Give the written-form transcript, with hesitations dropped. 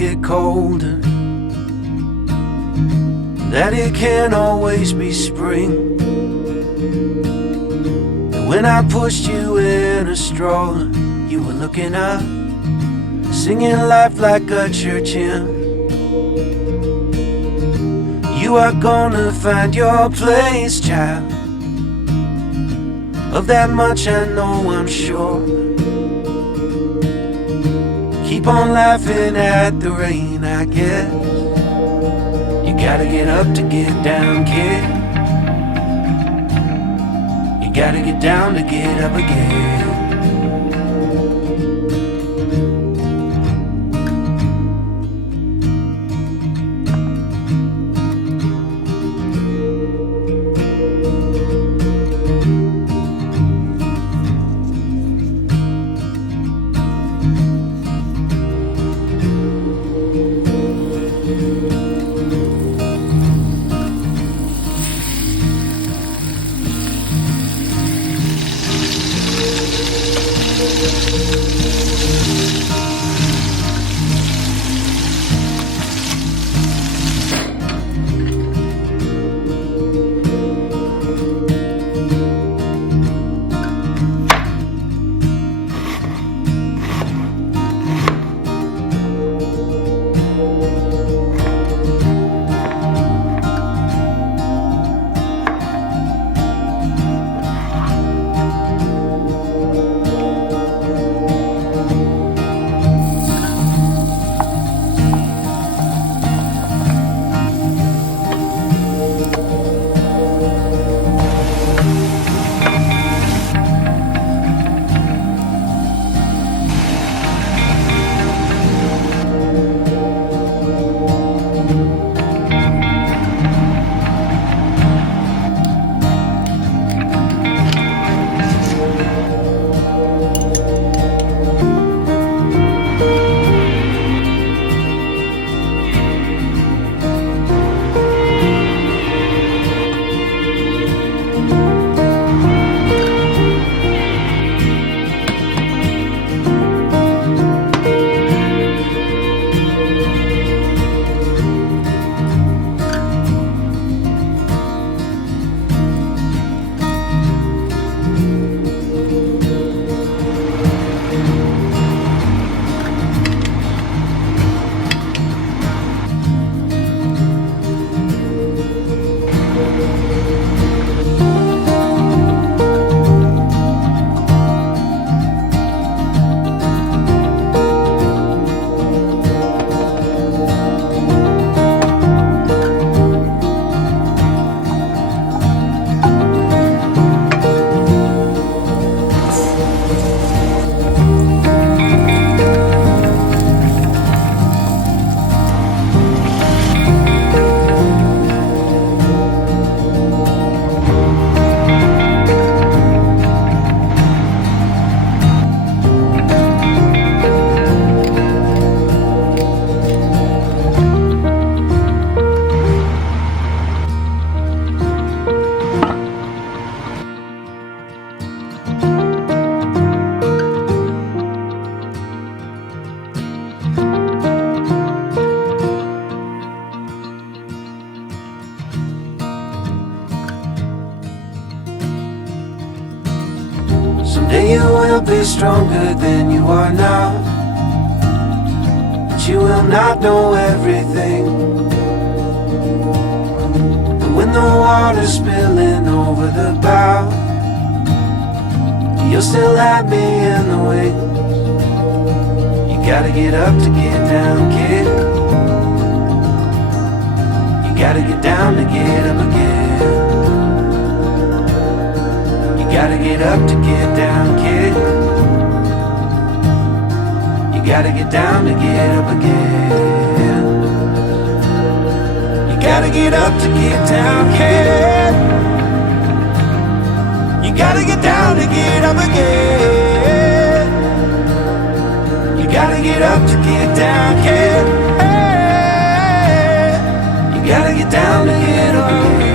get colder, that it can't always be spring. And when I pushed you in a stroller, you were looking up, singing life like a church hymn. You are gonna find your place, child. Of that much I know, I'm sure. Keep on laughing at the rain, I guess. You gotta get up to get down, kid. You gotta get down to get up again. Someday you will be stronger than you are now, but you will not know everything. And when the water's spilling over the bow, you'll still have me in the wings. You gotta get up to get down, kid. You gotta get down to get up again. You gotta get up to get down, kid. You gotta get down to get up again. You gotta get up to get down, kid. You gotta get down to get up again. You gotta get up to get down, kid. Hey, you gotta get down to get up again.